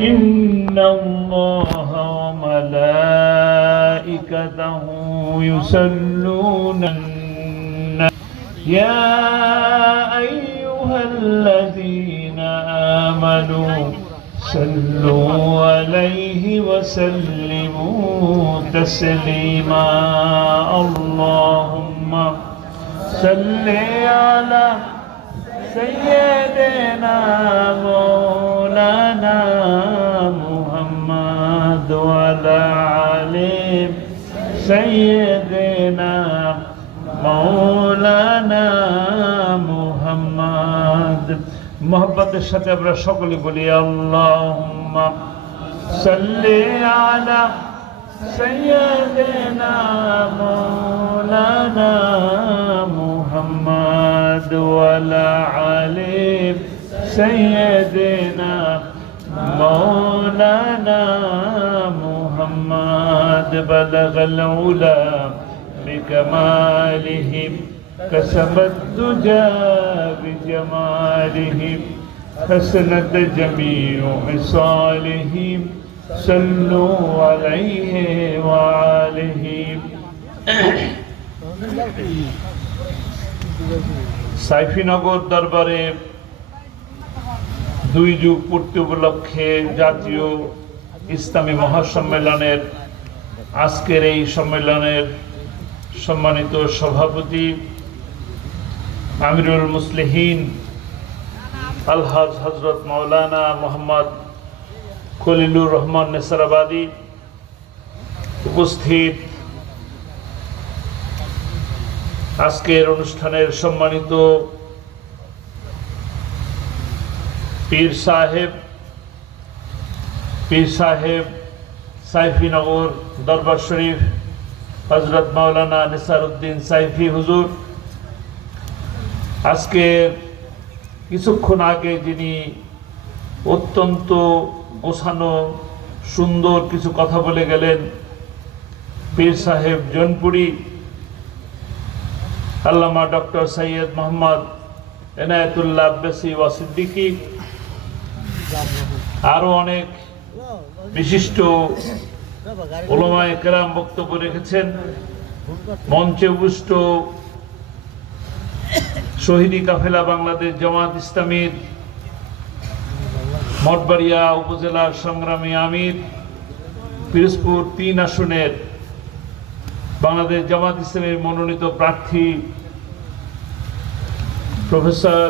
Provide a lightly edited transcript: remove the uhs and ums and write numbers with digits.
إن الله وملائكته يصلون يا أيها الذين آمنوا صلوا عليه وسلموا تسليما اللهم صل على سيدنا مولانا محمد وعلى آله سيدنا مولانا محمد मोहब्बतेर साथे আমরা সকলে বলি আল্লাহুম্মা সাল্লি আলা সাইয়্যিদিনা মাওলানা মুহাম্মদ ওয়া আলা আলি সাইয়্যিদিনা মাওলানা মুহাম্মদ বালাগাল উলা বিকামালিহি كسب الدجى بجمالهم حسنت جميع خصالهم صلوا عليه وآله সাইফিনগর দরবারে 2 যুগ পূর্তি উপলক্ষে জাতীয় ইসলামী মহাসম্মেলনের আজকের এই সম্মেলনের সম্মানিত সভাপতি আমিরুল মুসলিহিন আলহাজ হযরত মাওলানা মোহাম্মদ খলিলুর রহমান নেসারাবাদী, উপস্থিত আজকের অনুষ্ঠানের সম্মানিত পীর সাহেব সাইফিনগর দরবার শরীফ হযরত মাওলানা নিসারউদ্দিন সাইফি হুজুর, আজকে কিছুক্ষণ আগে যিনি অত্যন্ত গোছানো সুন্দর কিছু কথা বলে গেলেন, পীর সাহেব জনপুরি আল্লামা ডক্টর সৈয়দ মোহাম্মদ এনায়েতুল্লাহ আব্বাসী ওয়া সিদ্দিকী, আরো অনেক বিশিষ্ট উলামায়ে কেরাম বক্তব্য রেখেছেন। মঞ্চে উপস্থিত শহীদি কাফেলা বাংলাদেশ জামাত ইসলামীর মঠবাড়িয়া উপজেলার সংগ্রামী আমির, পিরোজপুর 3 আসনের বাংলাদেশ জামাত ইসলামীর মনোনীত প্রার্থী প্রফেসর